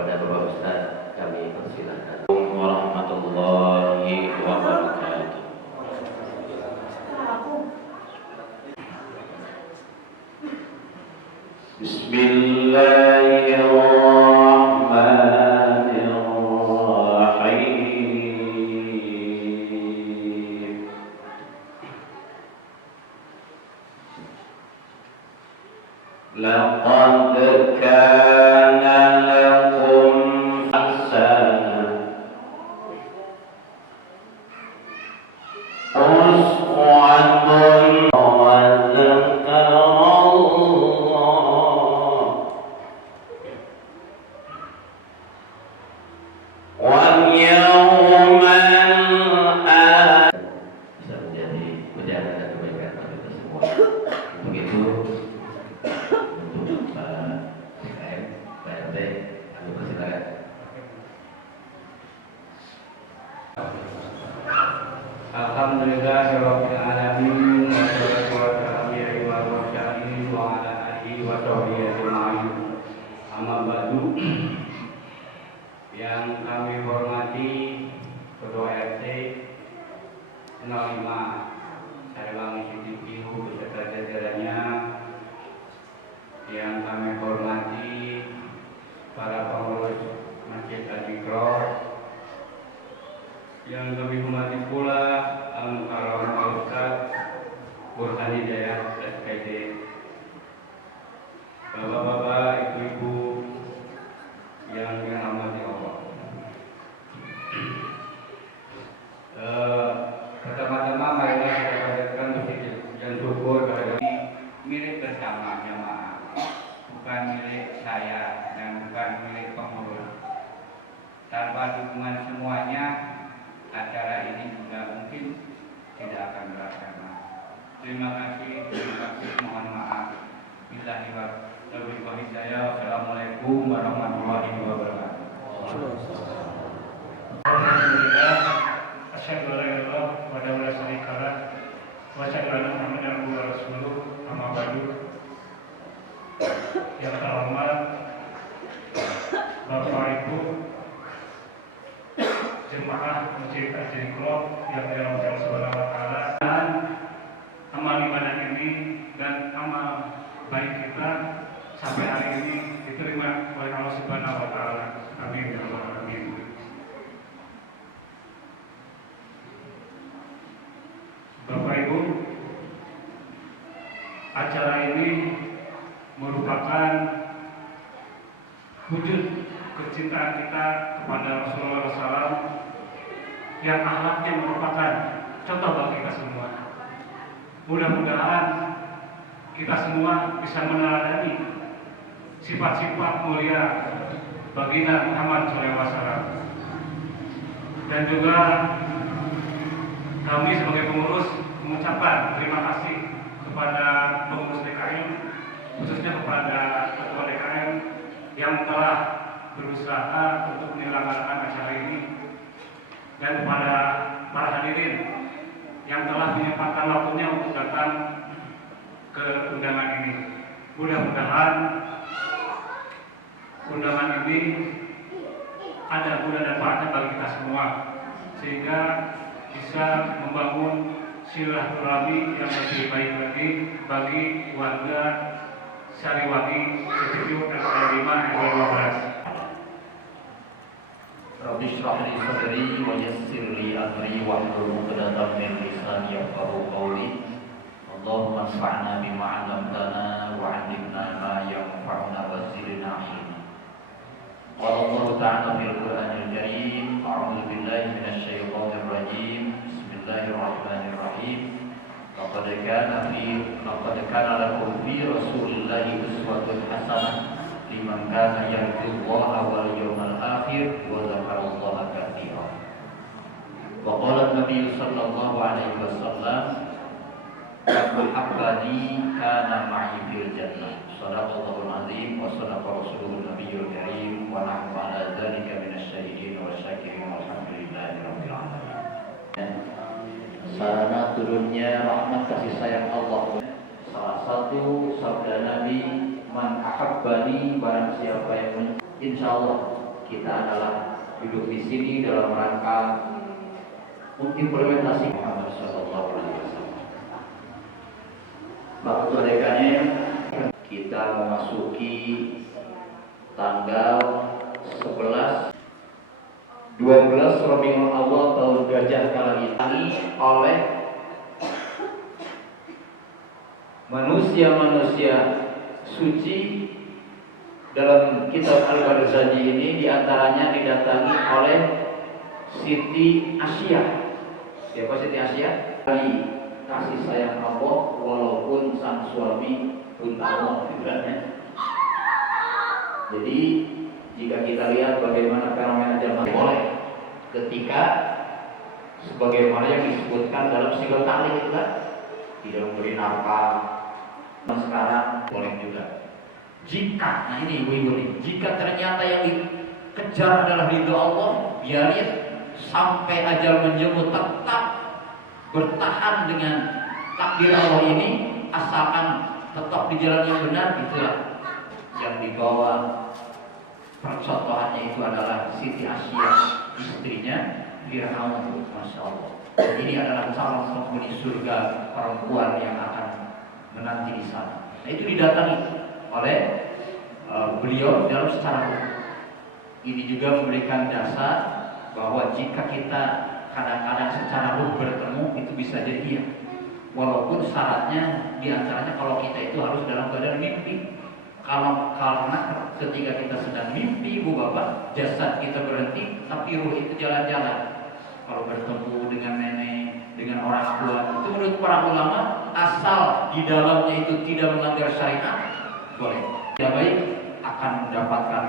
kepada Bapak Ustaz kami persilahkan. Warahmatullahi wabarakatuh. Bismillahirrahmanirrahim. Laqad kana lakum hasanah uswatun wa dzakarallah wal yawmal akhir. Bisa menjadi ujian dan kebaikan bagi kita semua. Untuk itu, untuk PKM, Pak RT, kami persilakan. Alhamdulillahirabbil alamin wassalatu wassalamu ala rasulillah wa ala alihi wa sahbihi ajma'in. Amma ba'du. Yang kami hormati Ketua RT 05 Sarewangi Sidikiu beserta jajarannya, yang kami hormati para pengurus Masjid Al-Iqrar, yang kami hormati pula Al-Mukarram Al-Ustaz Burhan Hidayat SPD, bapak-bapak, ibu-ibu yang dirahmati Allah. Pertama-tama marilah kita panjatkan puji dan syukur kepada milik bersama jamaah, bukan milik saya dan bukan milik pengurus. Tanpa dukungan semuanya, acara ini juga mungkin tidak akan terlaksana. Terima kasih, mohon maaf. Billahi taufiq wal hidayah. Wassalamualaikum warahmatullahi wabarakatuh. Alhamdulillah, asyhadu an la ilaha illallah wa la syarika lah, wa asyhadu anna Muhammadan abduhu wa rasuluh. Amma ba'du. Yang terhormat Bapak Ibu jemaah Masjid Al-Iqrar yang dirahmati Allah Subhanahu wa taala, dan amal ibadah ini dan amal baik kita sampai hari ini diterima oleh Allah Subhanahu wa taala. Amin ya rabbal alamin. Bapak Ibu, acara ini merupakan wujud kecintaan kita kepada Rasulullah SAW yang akhlaknya merupakan contoh bagi kita semua. Mudah-mudahan kita semua bisa meneladani sifat-sifat mulia baginda Muhammad SAW. Dan juga kami sebagai pengurus mengucapkan terima kasih kepada pengurus DKM, khususnya kepada Ketua DKM yang telah berusaha untuk menyelenggarakan acara ini, dan kepada para hadirin yang telah menyempatkan waktunya untuk datang ke undangan ini. Mudah-mudahan undangan ini ada guna dan manfaatnya bagi kita semua, sehingga bisa membangun silaturahmi yang lebih baik lagi bagi warga Sariwangi Sidikiu RT 5 RW 12. Rabbi shrah li sadri wa yassir li amri wahlul 'uqdatam min lisani yafqahu qawli. Allahumma anfa'na bima 'allamtana wa 'allimna ma yanfa'una wa zidna 'ilma. Qala Allah ta'ala fil Qur'anil Karim, a'udzu billahi minasy syaithanir rajim. Bismillahirrahmanirrahim. Laqad kana lakum fi Rasulillahi uswatun hasanah liman kana yarjullaha wal yawmal akhir wa dzakarallaha katsiran. Wa qala an-nabiy sallallahu alaihi wasallam, "Man ahabbani kana ma'i fil jannah." Shadaqallahul azim wa shadaqa rasuluhun nabiyyul karim wa nahnu ala dzalika minasy syahidin wasyakirin walhamdulillahi rabbil alamin. Sarana turunnya rahmat kasih sayang Allah. Salah satu sabda Nabi, "Man ahabbani," barang siapa yang insyaallah kita adalah duduk di sini dalam rangka implementasi Muhammad Sallallahu Alaihi Wasallam. Waktu adanya kita memasuki tanggal 11 12 Rabiul Awal tahun Gajah Kalengan ini oleh manusia-manusia suci dalam kitab Al-Barzanji ini, diantaranya didatangi oleh Siti Asia. Siapa Siti Asia? Kasih sayang Allah walaupun sang suami pun tahu. Jadi jika kita lihat bagaimana fenomena zaman boleh ketika sebagaimana yang disebutkan dalam Sigel Tali itu kan, tidak memberi nafkah. Sekarang boleh juga. Jika, nah ini ibu-ibu nih, jika ternyata yang dikejar adalah ridho Allah, biarin sampai ajal menjemput, tetap bertahan dengan takdir Allah ini, asalkan tetap di jalan yang benar. Itulah yang dibawa. Percontohannya itu adalah Siti Asia, istrinya Fir'aun, Masya Allah. Ini adalah calon penghuni surga perempuan yang akan menanti di sana. Nah, itu didatangi oleh beliau dalam secara hukum. Ini juga memberikan dasar bahwa jika kita kadang-kadang secara hukum bertemu, itu bisa jadi iya. Walaupun syaratnya diantaranya kalau kita itu harus dalam keadaan mimpi. Karena ketika kita sedang mimpi, ibu bapak, jasad kita berhenti, tapi ruh itu jalan-jalan. Kalau bertemu dengan nenek, dengan orang tua, itu menurut para ulama, asal di dalamnya itu tidak melanggar syariat, boleh. Tidak baik akan mendapatkan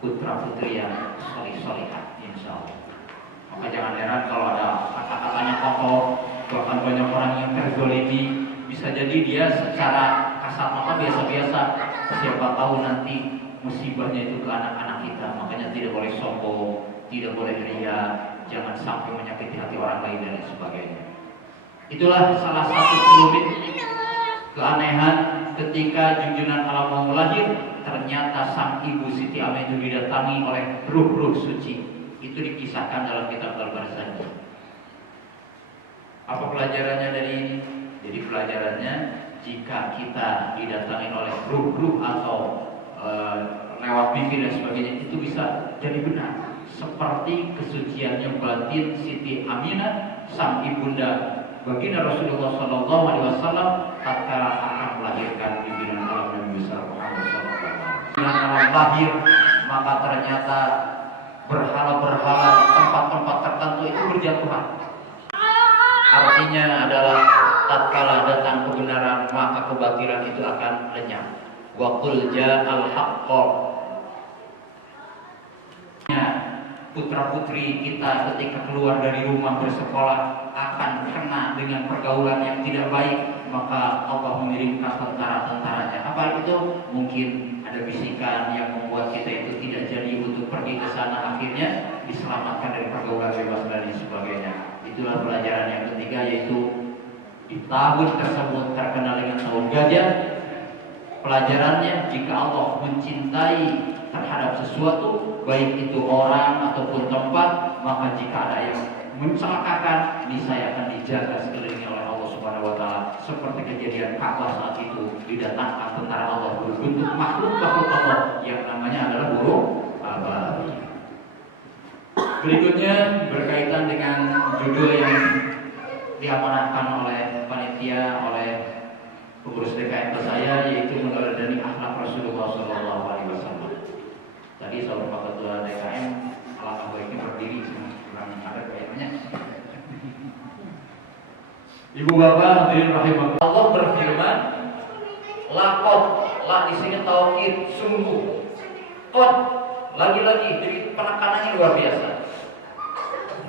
putra putri yang solih-solihah, insya Allah. Maka jangan heran kalau ada kata-katanya kotor, bahkan banyak orang yang terzolimi, bisa jadi dia secara kasat mata biasa-biasa. Siapa tahu nanti musibahnya itu ke anak-anak kita. Makanya tidak boleh sombong, tidak boleh ria, jangan sampai menyakiti hati orang lain dan sebagainya. Itulah salah satu seluruh keanehan ketika junjungan alam mau lahir. Ternyata sang ibu Siti Aminah itu didatangi oleh ruh-ruh suci. Itu dikisahkan dalam kitab Al-Barzanji. Apa pelajarannya dari ini? Jadi pelajarannya, jika kita didatangi oleh ruh-ruh atau lewat mimpi dan sebagainya, itu bisa jadi benar. Seperti kesuciannya batin Siti Aminah, sang ibunda baginda Rasulullah Sallallahu Alaihi Wasallam, tatkala akan melahirkan pimpinan alam Nabi besar Muhammad Sallallahu Alaihi Wasallam. Dengan lahir, maka ternyata berhala-berhala di tempat-tempat tertentu itu berjatuhan. Artinya adalah tatkala datang kebenaran, maka kebatilan itu akan lenyap. Wa qul ja'al haqqo. Putra-putri kita ketika keluar dari rumah bersekolah akan kena dengan pergaulan yang tidak baik, maka Allah mengirimkan tentara-tentaranya. Apa itu? Mungkin ada bisikan yang membuat kita itu tidak jadi untuk pergi ke sana, akhirnya diselamatkan dari pergaulan bebas dan sebagainya. Itulah pelajaran yang ketiga, yaitu di tahun tersebut terkenal dengan tahun gajah. Pelajarannya, jika Allah mencintai terhadap sesuatu, baik itu orang ataupun tempat, maka jika ada yang mencelakakan, niscaya akan dijaga sekelilingnya oleh Allah Subhanahu wa Ta'ala. Seperti kejadian Ka'bah saat itu didatangkan tentara Allah berbentuk makhluk-makhluk Allah yang namanya adalah burung ababi. Berikutnya berkaitan dengan judul yang diamanahkan oleh panitia, oleh pengurus DKM saya, yaitu meneladani akhlak Rasulullah Sallallahu Alaihi Wasallam. Tadi saudara Pak Ketua DKM alangkah baiknya berdiri, kurang ada kayaknya. Ibu bapak hadirin rahimahullah, Allah berfirman, laqad, la di sini taukid, sungguh. Qad, lagi-lagi dari penekanannya luar biasa.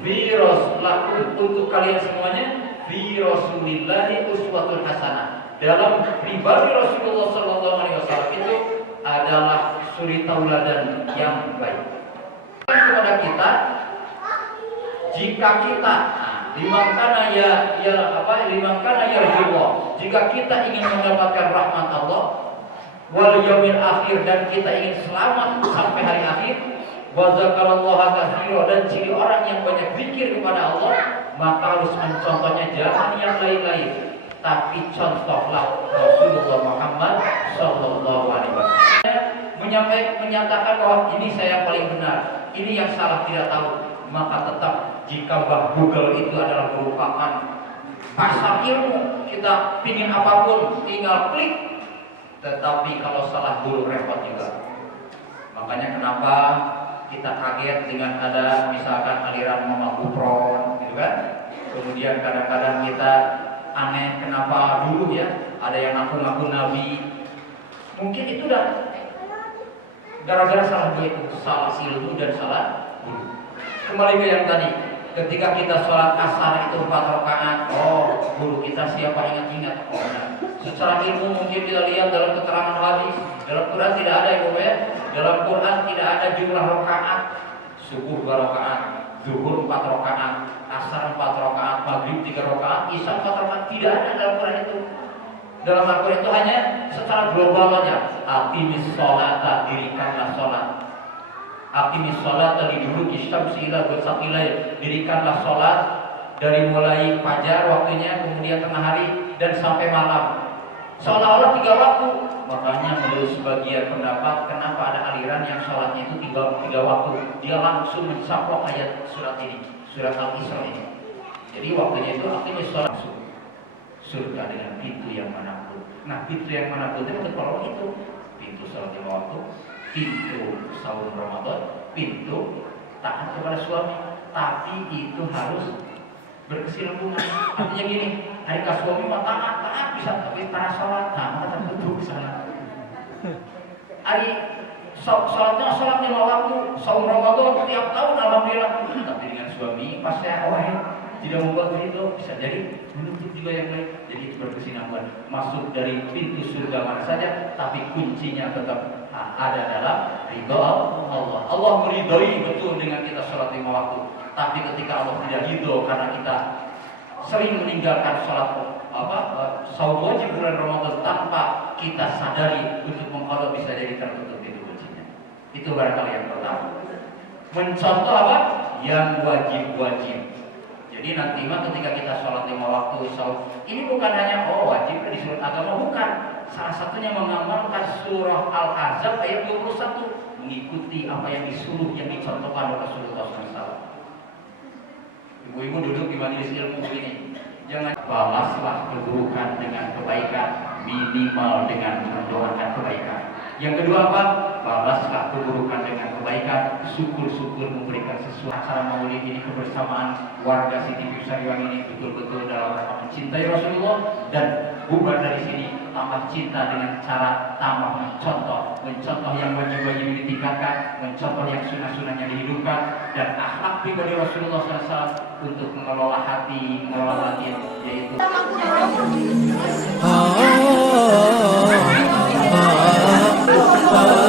Virus lakum, untuk kalian semuanya, fi Rasulillahi uswatun hasanah. Dalam pribadi Rasulullah Sallallahu Alaihi Wasallam itu adalah suri tauladan yang baik. Kepada kita, jika kita limakana ya Allah, jika kita ingin mendapatkan rahmat Allah, wal yaumil akhir, dan kita ingin selamat sampai hari akhir, wa dzakarallaha katsiran, dan ciri orang yang banyak zikir kepada Allah, maka harus mencontohnya jangan yang lain-lain, tapi contohlah Rasulullah Muhammad sallallahu alaihi wasallam. Menyatakan bahwa ini saya yang paling benar, ini yang salah tidak tahu, maka tetap jika Google itu adalah merupakan pasar ilmu, kita pingin apapun tinggal klik, tetapi kalau salah guru repot juga. Makanya kenapa kita kaget dengan ada misalkan aliran Muhammad Kufron gitu kan. Kemudian kadang-kadang kita aneh kenapa dulu ya ada yang ngaku-ngaku nabi, mungkin itu dah gara-gara salah itu, salah ilmu dan salah guru. Kembali ke yang tadi, ketika kita sholat asar itu 4 rakaat, oh guru kita siapa, ingat-ingat. Oh, nah. Secara ilmu mungkin kita lihat dalam keterangan hadis, dalam Quran tidak ada ya, dalam Quran tidak ada jumlah rakaat. Subuh 2 rakaat, zuhur 4 rakaat, asar 4 rakaat, maghrib 3 rakaat, isya 4 rakaat, tidak ada dalam Quran itu. Dalam Al-Quran itu hanya secara global saja. Aqimis sholata, dirikanlah sholat. Aqimis sholata liduluki syamsi ila ghasaqil lail, dirikanlah sholat dari mulai fajar waktunya, kemudian tengah hari dan sampai malam. Seolah-olah 3 waktu. Makanya menurut sebagian pendapat, kenapa ada aliran yang sholatnya itu 3 waktu, dia langsung mencaplok ayat surat ini, surat Al-Isra ini. Jadi waktunya itu aqimis sholat, surga dengan pintu yang manapun. Nah, pintu yang manapun itu kalau itu pintu salat 5 waktu, pintu saum Ramadan, pintu taat kepada suami, tapi itu harus berkesinambungan. Artinya gini, hari ke suami mah taat bisa, tapi taat sholat, maka tertutup sana. Hari sholatnya sholat 5 waktu, saum Ramadan tiap tahun alhamdulillah, tapi dengan suami pas saya tidak membuat itu, bisa jadi menutup juga yang lain. Jadi berkesinambungan, masuk dari pintu surga mana saja, tapi kuncinya tetap ada dalam ridho Allah. Allah meridhoi betul dengan kita sholat 5 waktu, tapi ketika Allah tidak ridho karena kita sering meninggalkan sholat saum wajib bulan Ramadan tanpa kita sadari untuk mengkodok, bisa jadi tertutup itu kuncinya. Itu barangkali yang pertama. Mencontoh apa? Yang wajib-wajib. Jadi nanti mah ketika kita sholat 5 waktu saum, ini bukan hanya wajib di surat agama, bukan. Salah satunya mengamalkan surah Al-Ahzab ayat 21, mengikuti apa yang disuruh, yang dicontohkan oleh Rasulullah SAW. Ibu-ibu duduk di majelis ilmu begini, jangan balaslah keburukan dengan kebaikan, minimal dengan mendoakan kebaikan. Yang kedua apa? Balaslah keburukan dengan kebaikan, syukur-syukur memberikan sesuatu. Acara maulid ini kebersamaan warga Siti Sariwang ini betul-betul dalam rangka mencintai Rasulullah, dan bubar dari sini tambah cinta dengan cara tambah mencontoh yang wajib-wajib ditingkatkan, mencontoh yang sunnah-sunnahnya dihidupkan, dan akhlak pribadi Rasulullah SAW untuk mengelola hati, yaitu ah, ah, ah, ah.